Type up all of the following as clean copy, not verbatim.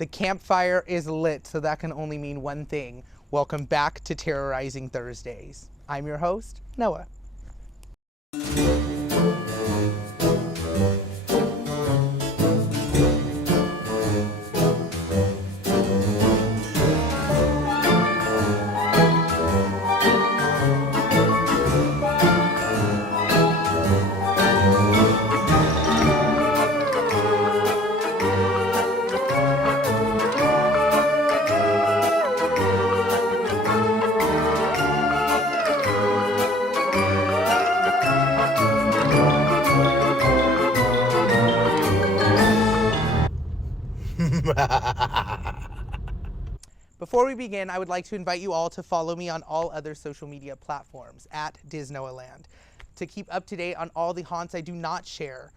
The campfire is lit, so that can only mean one thing. Welcome back to Terrorizing Thursdays. I'm your host, Noah. Before we begin, I would like to invite you all to follow me on all other social media platforms at Disnoahland to keep up to date on all the haunts I do not share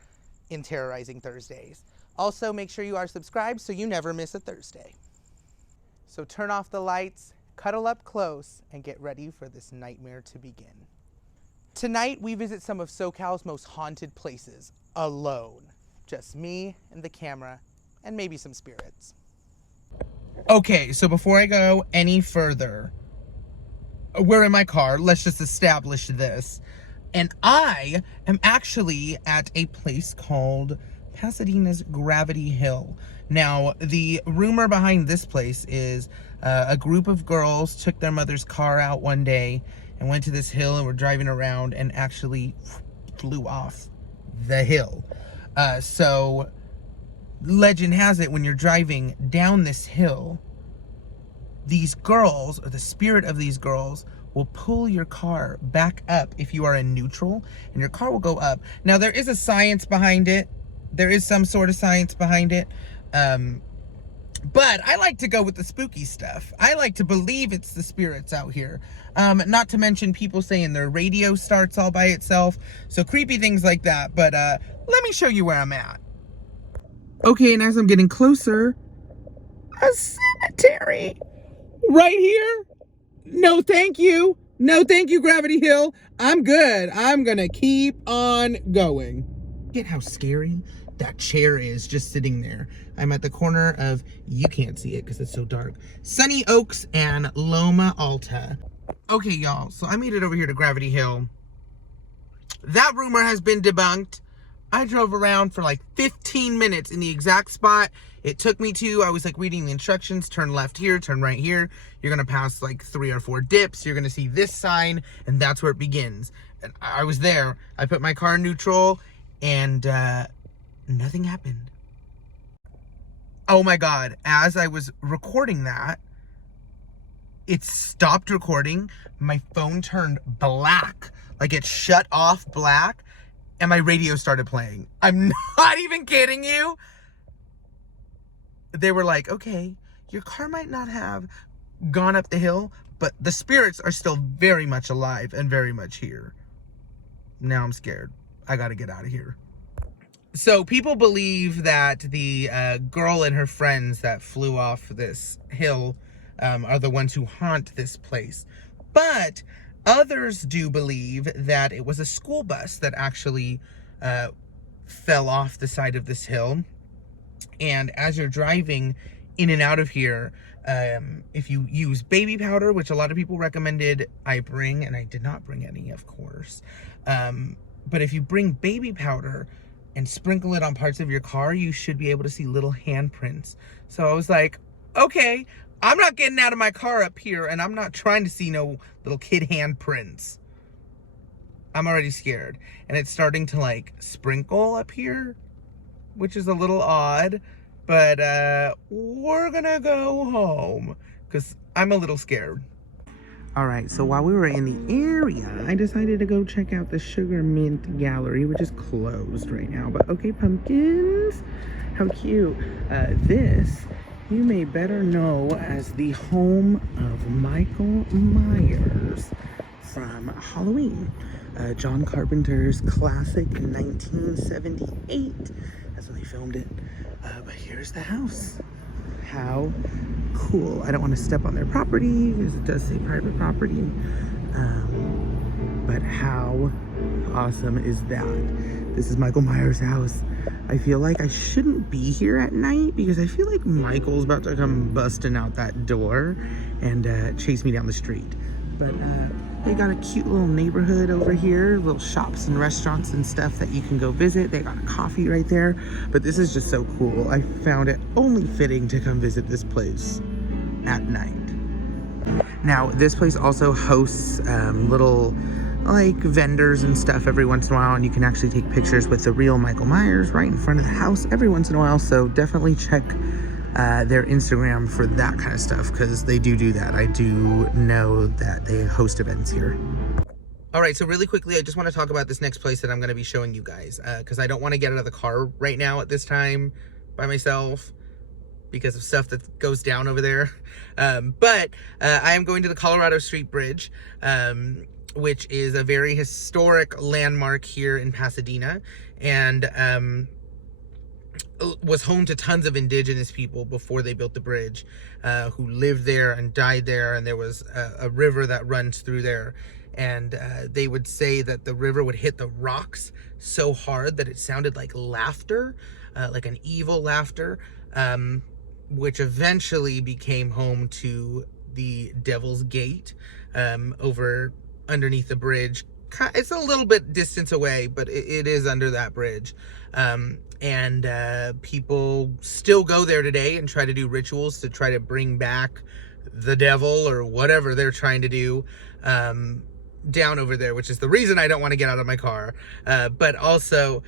in Terrorizing Thursdays. Also, make sure you are subscribed so you never miss a Thursday. So turn off the lights, cuddle up close, and get ready for this nightmare to begin. Tonight, we visit some of SoCal's most haunted places, alone. Just me and the camera, and maybe some spirits. Okay, so before I go any further, we're in my car. Let's just establish this. And I am actually at a place called Pasadena's Gravity Hill. Now, the rumor behind this place is a group of girls took their mother's car out one day and went to this hill and were driving around and actually flew off the hill. So legend has it, when you're driving down this hill, these girls, or the spirit of these girls, will pull your car back up if you are in neutral, and your car will go up. Now, there is a science behind it. There is some sort of science behind it. But I like to go with the spooky stuff. I like to believe it's the spirits out here. Not to mention people saying their radio starts all by itself. So creepy things like that. But let me show you where I'm at. Okay, and as I'm getting closer, a cemetery right here. No, thank you. No, thank you, Gravity Hill. I'm good. I'm gonna keep on going. Get how scary that chair is just sitting there. I'm at the corner of, you can't see it because it's so dark, Sunny Oaks and Loma Alta. Okay, y'all, so I made it over here to Gravity Hill. That rumor has been debunked. I drove around for like 15 minutes in the exact spot it took me to. I was like reading the instructions, turn left here, turn right here. You're gonna pass like 3 or 4 dips. You're gonna see this sign, and that's where it begins. And I was there. I put my car in neutral, and nothing happened. Oh my God, as I was recording that, it stopped recording. My phone turned black, like it shut off black. And my radio started playing. I'm not even kidding you. They were like, okay, your car might not have gone up the hill, but the spirits are still very much alive and very much here. Now I'm scared. I gotta get out of here. So people believe that the girl and her friends that flew off this hill are the ones who haunt this place. But others do believe that it was a school bus that actually fell off the side of this hill. And as you're driving in and out of here, if you use baby powder, which a lot of people recommended I bring, and I did not bring any, of course. But if you bring baby powder and sprinkle it on parts of your car, you should be able to see little handprints. So I was like, okay, I'm not getting out of my car up here, and I'm not trying to see no little kid handprints. I'm already scared. And it's starting to like sprinkle up here, which is a little odd, but we're gonna go home because I'm a little scared. All right, so while we were in the area, I decided to go check out the Sugar Mint Gallery, which is closed right now. But okay, pumpkins, how cute. This, you may better know as the home of Michael Myers from Halloween. John Carpenter's classic 1978. That's when they filmed it. But here's the house. How cool. I don't want to step on their property because it does say private property. But how awesome is that? This is Michael Myers' house. I feel like I shouldn't be here at night because I feel like Michael's about to come busting out that door and chase me down the street. But they got a cute little neighborhood over here, little shops and restaurants and stuff that you can go visit. They got a coffee right there. But this is just so cool. I found it only fitting to come visit this place at night. Now, this place also hosts little like vendors and stuff every once in a while, and you can actually take pictures with the real Michael Myers right in front of the house every once in a while. So definitely check their Instagram for that kind of stuff, because they do that. I do know that they host events here. All right, so really quickly, I just want to talk about this next place that I'm going to be showing you guys, because I don't want to get out of the car right now at this time by myself because of stuff that goes down over there. But I am going to the Colorado Street Bridge, which is a very historic landmark here in Pasadena, and was home to tons of indigenous people before they built the bridge, who lived there and died there. And there was a river that runs through there, and they would say that the river would hit the rocks so hard that it sounded like laughter, like an evil laughter, which eventually became home to the Devil's Gate over underneath the bridge. It's a little bit distance away, but it is under that bridge. And people still go there today and try to do rituals to try to bring back the devil or whatever they're trying to do down over there, which is the reason I don't want to get out of my car. But also,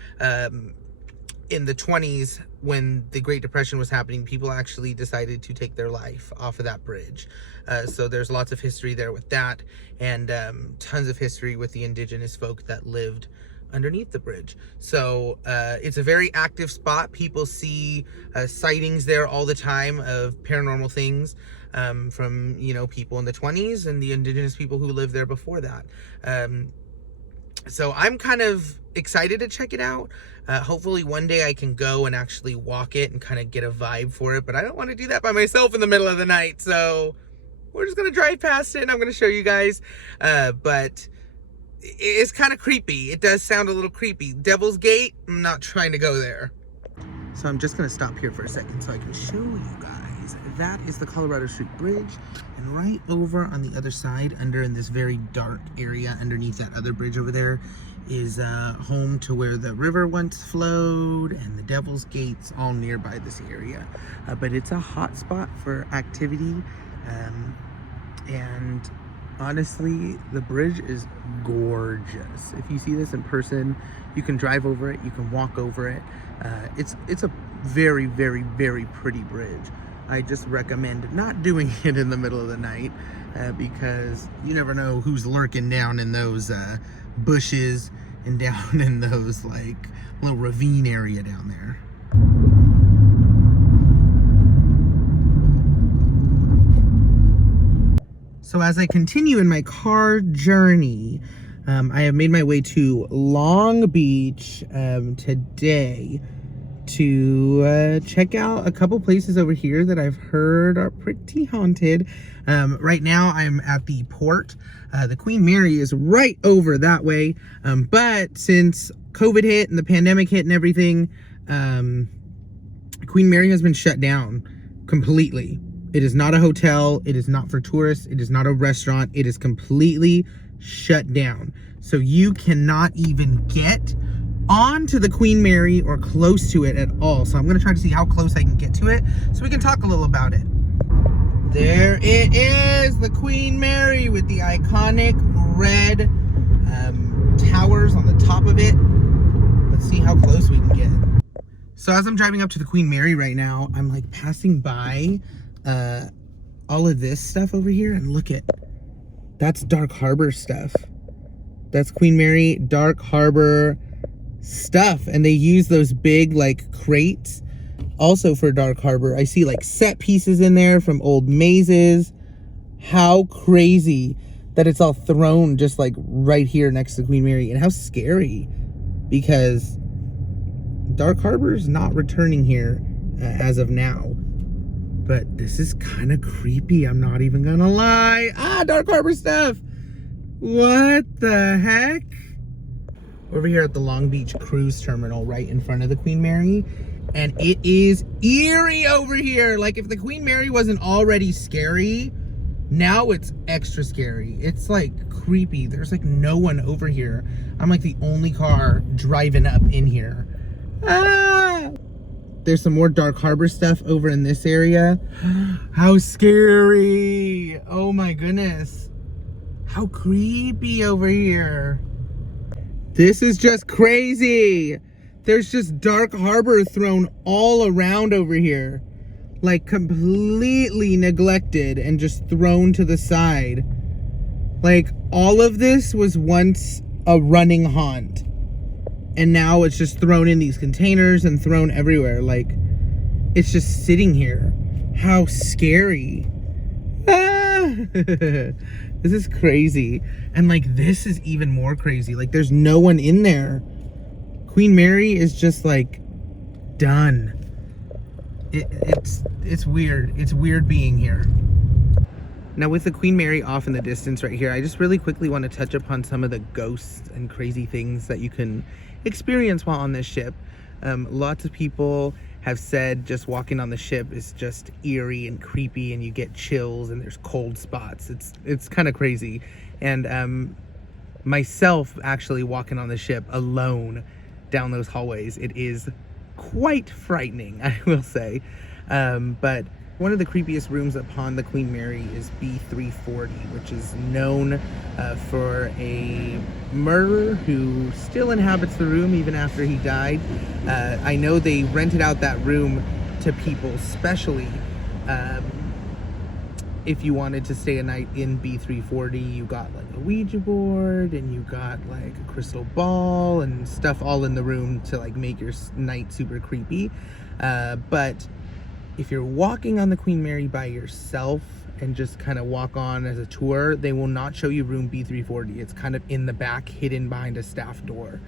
in the 20s, when the Great Depression was happening, people actually decided to take their life off of that bridge. So there's lots of history there with that, and tons of history with the indigenous folk that lived underneath the bridge. So it's a very active spot. People see sightings there all the time of paranormal things from, you know, people in the 20s and the indigenous people who lived there before that. So I'm kind of excited to check it out. Hopefully one day I can go and actually walk it and kind of get a vibe for it, but I don't want to do that by myself in the middle of the night. So we're just going to drive past it and I'm going to show you guys. But it's kind of creepy. It does sound a little creepy. Devil's Gate, I'm not trying to go there. So I'm just going to stop here for a second so I can show you guys. That is the Colorado Street Bridge. And right over on the other side, under in this very dark area underneath that other bridge over there, is home to where the river once flowed, and the Devil's Gate's all nearby this area. But it's a hot spot for activity. And honestly, the bridge is gorgeous. If you see this in person, you can drive over it, you can walk over it. It's a very, very, very pretty bridge. I just recommend not doing it in the middle of the night because you never know who's lurking down in those bushes and down in those like little ravine area down there. So as I continue in my car journey, I have made my way to Long Beach today to check out a couple places over here that I've heard are pretty haunted. Right now I'm at the port. The Queen Mary is right over that way. But since COVID hit and the pandemic hit and everything, Queen Mary has been shut down completely. It is not a hotel. It is not for tourists. It is not a restaurant. It is completely shut down. So you cannot even get onto the Queen Mary or close to it at all. So I'm going to try to see how close I can get to it so we can talk a little about it. There it is, the Queen Mary with the iconic red towers on the top of it. Let's see how close we can get. So as I'm driving up to the Queen Mary right now, I'm like passing by all of this stuff over here, and look at, that's Dark Harbor stuff. That's Queen Mary Dark Harbor stuff, and they use those big like crates also for Dark Harbor. I see like set pieces in there from old mazes. How crazy that it's all thrown just like right here next to Queen Mary, and how scary, because Dark Harbor is not returning here as of now. But this is kind of creepy, I'm not even gonna lie. Dark Harbor stuff. What the heck? Over here at the Long Beach Cruise Terminal, right in front of the Queen Mary. And it is eerie over here. Like, if the Queen Mary wasn't already scary, now it's extra scary. It's like creepy. There's like no one over here. I'm like the only car driving up in here. Ah! There's some more Dark Harbor stuff over in this area. How scary. Oh my goodness. How creepy over here. This is just crazy. There's just Dark Harbor thrown all around over here. Like completely neglected and just thrown to the side. Like all of this was once a running haunt. And now it's just thrown in these containers and thrown everywhere. Like it's just sitting here. How scary. Ah! This is crazy. And like this is even more crazy. Like there's no one in there. Queen Mary is just like done. It's weird. It's weird being here. Now with the Queen Mary off in the distance right here, I just really quickly want to touch upon some of the ghosts and crazy things that you can experience while on this ship. Lots of people have said just walking on the ship is just eerie and creepy, and you get chills and there's cold spots. It's kind of crazy. And myself actually walking on the ship alone down those hallways, it is quite frightening, I will say. But one of the creepiest rooms upon the Queen Mary is B340, which is known for a murderer who still inhabits the room even after he died. I know they rented out that room to people, especially if you wanted to stay a night in B340. You got like a Ouija board, and you got like a crystal ball and stuff all in the room to like make your night super creepy. But if you're walking on the Queen Mary by yourself and just kind of walk on as a tour, they will not show you room B340. It's kind of in the back, hidden behind a staff door.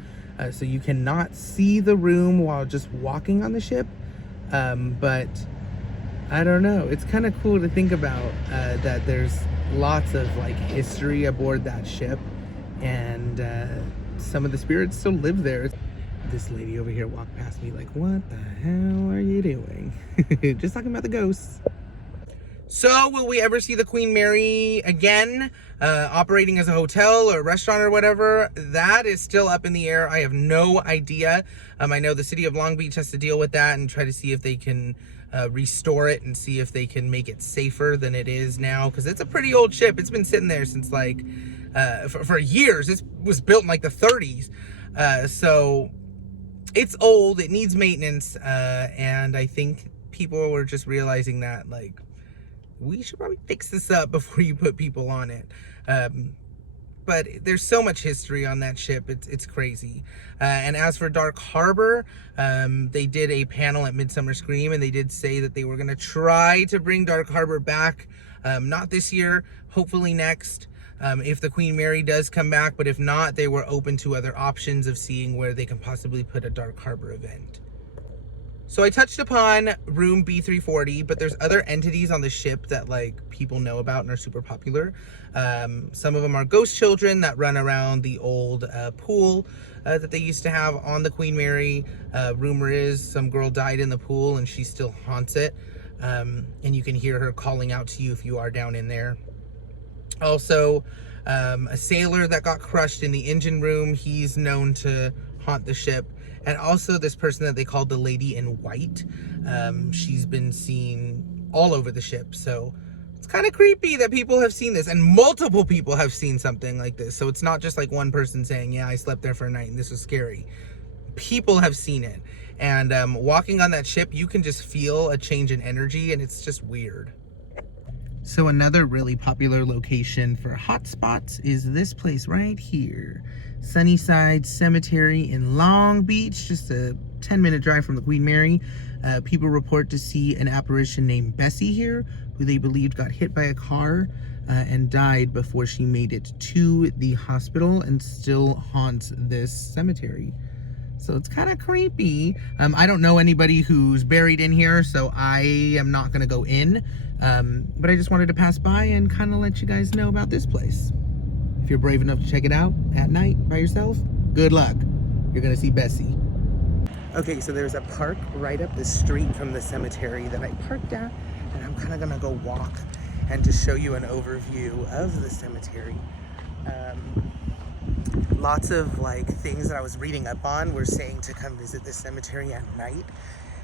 So you cannot see the room while just walking on the ship. But I don't know. It's kind of cool to think about that there's lots of like history aboard that ship, and some of the spirits still live there. This lady over here walked past me like, what the hell are you doing? Just talking about the ghosts. So will we ever see the Queen Mary again, operating as a hotel or a restaurant or whatever? That is still up in the air. I have no idea. I know the city of Long Beach has to deal with that and try to see if they can restore it and see if they can make it safer than it is now, because it's a pretty old ship. It's been sitting there since like for years. It was built in like the 30s. So it's old, it needs maintenance, and I think people were just realizing that, like, we should probably fix this up before you put people on it. But there's so much history on that ship, it's crazy. And as for Dark Harbor, they did a panel at Midsummer Scream, and they did say that they were going to try to bring Dark Harbor back, not this year, hopefully next. If the Queen Mary does come back, but if not, they were open to other options of seeing where they can possibly put a Dark Harbor event. So I touched upon room B340, but there's other entities on the ship that like people know about and are super popular. Some of them are ghost children that run around the old pool that they used to have on the Queen Mary. Rumor is some girl died in the pool and she still haunts it. And you can hear her calling out to you if you are down in there. Also, a sailor that got crushed in the engine room, he's known to haunt the ship. And also this person that they called the Lady in White, she's been seen all over the ship. So it's kind of creepy that people have seen this, and multiple people have seen something like this. So it's not just like one person saying, yeah, I slept there for a night and this was scary. People have seen it. And walking on that ship, you can just feel a change in energy, and it's just weird. So another really popular location for hotspots is this place right here. Sunnyside Cemetery in Long Beach, just a 10-minute drive from the Queen Mary. People report to see an apparition named Bessie here, who they believed got hit by a car and died before she made it to the hospital, and still haunts this cemetery. So it's kind of creepy. I don't know anybody who's buried in here, so I am not going to go in. But I just wanted to pass by and kind of let you guys know about this place. If you're brave enough to check it out at night by yourself, good luck. you're gonna see Bessie. Okay, so there's a park right up the street from the cemetery that I parked at, and I'm kind of gonna go walk and just show you an overview of the cemetery. Lots of like things that I was reading up on were saying to come visit this cemetery at night.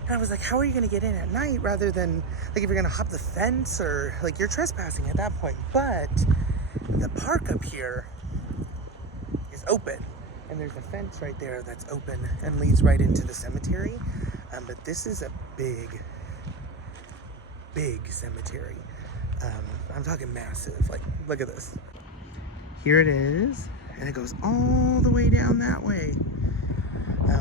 And I was like, how are you gonna get in at night rather than like if you're gonna hop the fence or like you're trespassing at that point. But the park up here is open. And there's a fence right there that's open and leads right into the cemetery. But this is a big cemetery. I'm talking massive. Like, look at this. Here it is. And it goes all the way down that way.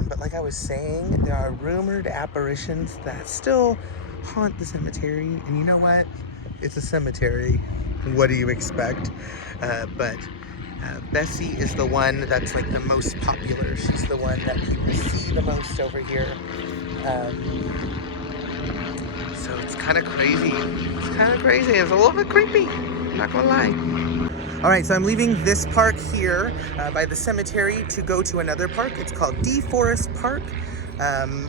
But like I was saying, there are rumored apparitions that still haunt the cemetery. And you know what? It's a cemetery. What do you expect? But Bessie is the one that's like the most popular. She's the one that people see the most over here. So it's kind of crazy. It's kind of crazy. It's a little bit creepy. I'm not gonna lie. All right, so I'm leaving this park here by the cemetery to go to another park. It's called DeForest Park.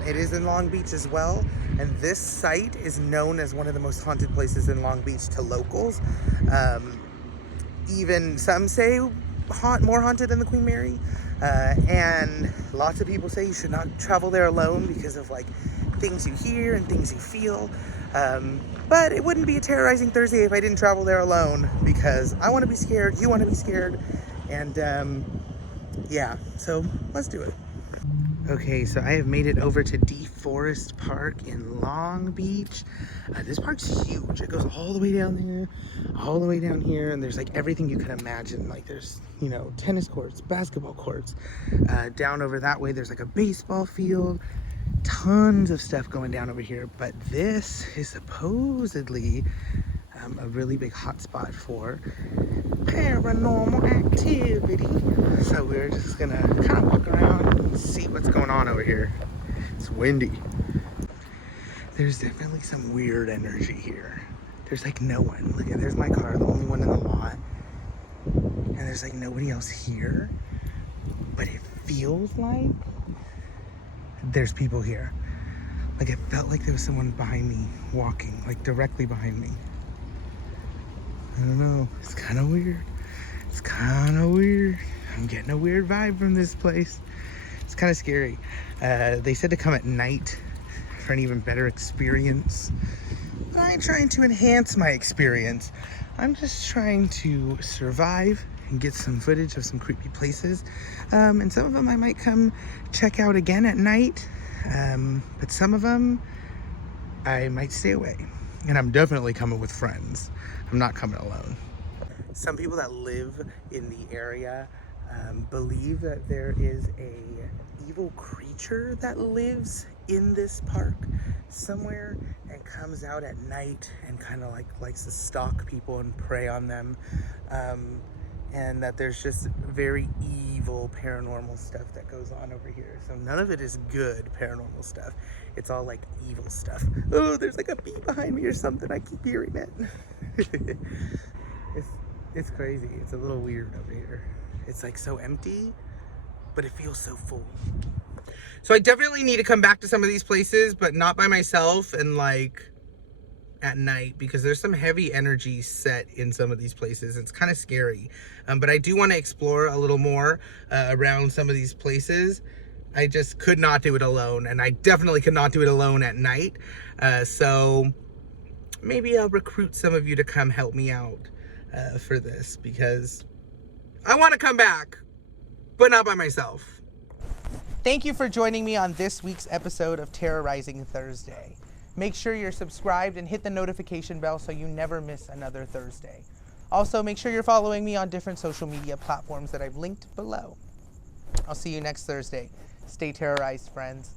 It is in Long Beach as well. And this site is known as one of the most haunted places in Long Beach to locals. Even some say more haunted than the Queen Mary. And lots of people say you should not travel there alone because of like things you hear and things you feel. But it wouldn't be a Terrorizing Thursday if I didn't travel there alone because I want to be scared, you want to be scared, and yeah, so let's do it. Okay, so I have made it over to DeForest Park in Long Beach. This park's huge. It goes all the way down there, all the way down here, and there's like everything you can imagine. Like there's, you know, tennis courts, basketball courts. Down over that way, there's like a baseball field. Tons of stuff going down over here, but this is supposedly a really big hotspot for paranormal activity. So we're just gonna kind of walk around and see what's going on over here. It's windy. There's definitely some weird energy here. There's like no one. Look at, there's my car, the only one in the lot. And there's like nobody else here. But it feels like there's people here. Like it felt like there was someone behind me walking, like directly behind me. I don't know, it's kind of weird. It's kind of weird. I'm getting a weird vibe from this place. It's kind of scary. They said to come at night for an even better experience. I ain't trying to enhance my experience. I'm just trying to survive and get some footage of some creepy places. And some of them I might come check out again at night. But some of them I might stay away. And I'm definitely coming with friends. I'm not coming alone. Some people that live in the area believe that there is a evil creature that lives in this park somewhere and comes out at night and kind of like likes to stalk people and prey on them. And that there's just very evil paranormal stuff that goes on over here. So none of it is good paranormal stuff. It's all like evil stuff. Oh, there's like a bee behind me or something. I keep hearing it. It's crazy. It's a little weird over here. It's like so empty, but it feels so full. So I definitely need to come back to some of these places, but not by myself and like at night, because there's some heavy energy set in some of these places. It's kind of scary, but I do want to explore a little more around some of these places. I just could not do it alone, and I definitely could not do it alone at night. So maybe I'll recruit some of you to come help me out for this, because I want to come back, but not by myself. Thank you for joining me on this week's episode of Terrorizing Thursday. Make sure you're subscribed and hit the notification bell so you never miss another Thursday. Also, make sure you're following me on different social media platforms that I've linked below. I'll see you next Thursday. Stay terrorized, friends.